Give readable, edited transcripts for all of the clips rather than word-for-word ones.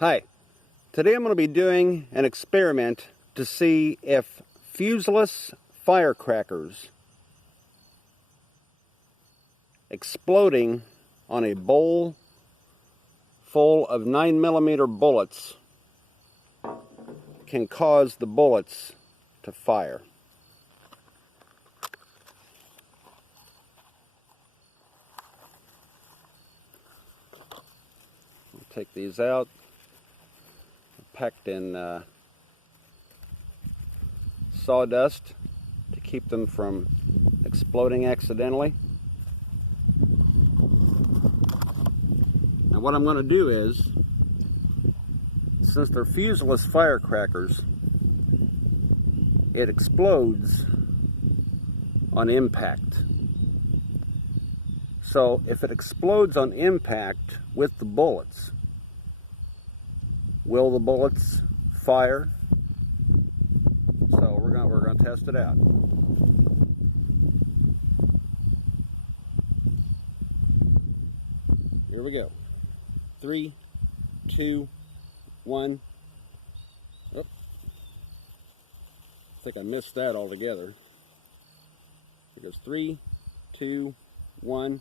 Hi, today I'm going to be doing an experiment to see if fuseless firecrackers exploding on a bowl full of 9mm bullets can cause the bullets to fire. I'll take these out, packed in sawdust to keep them from exploding accidentally. And what I'm going to do is, since they're fuseless firecrackers, it explodes on impact. So if it explodes on impact with the bullets, will the bullets fire? So we're going to test it out. Here we go. 3, 2, 1. Oh, I think I missed that altogether. It goes 3, 2, 1.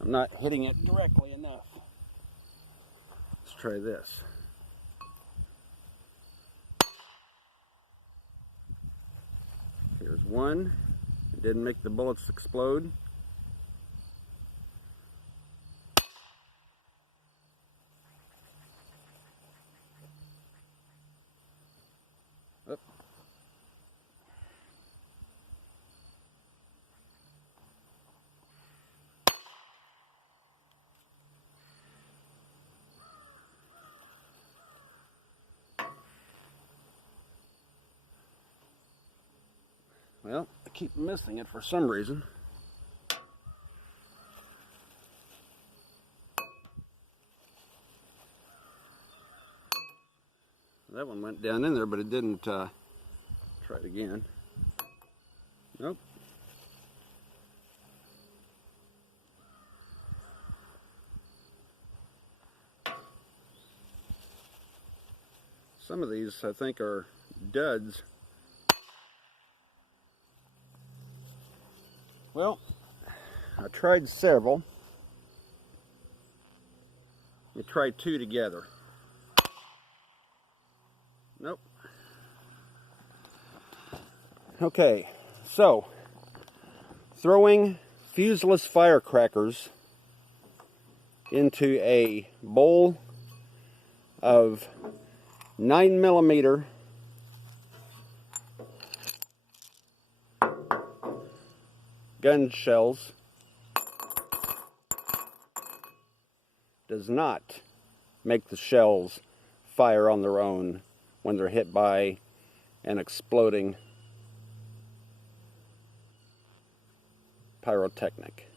I'm not hitting it directly enough. Let's try this. Here's one. It didn't make the bullets explode. Oh. Well, I keep missing it for some reason. That one went down in there, but it didn't. Try it again. Nope. Some of these, I think, are duds. Well, I tried several. We tried 2 together. Nope. Okay, so throwing fuseless firecrackers into a bowl of 9mm gun shells does not make the shells fire on their own when they're hit by an exploding pyrotechnic.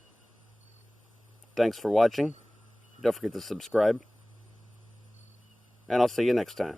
Thanks for watching. Don't forget to subscribe, and I'll see you next time.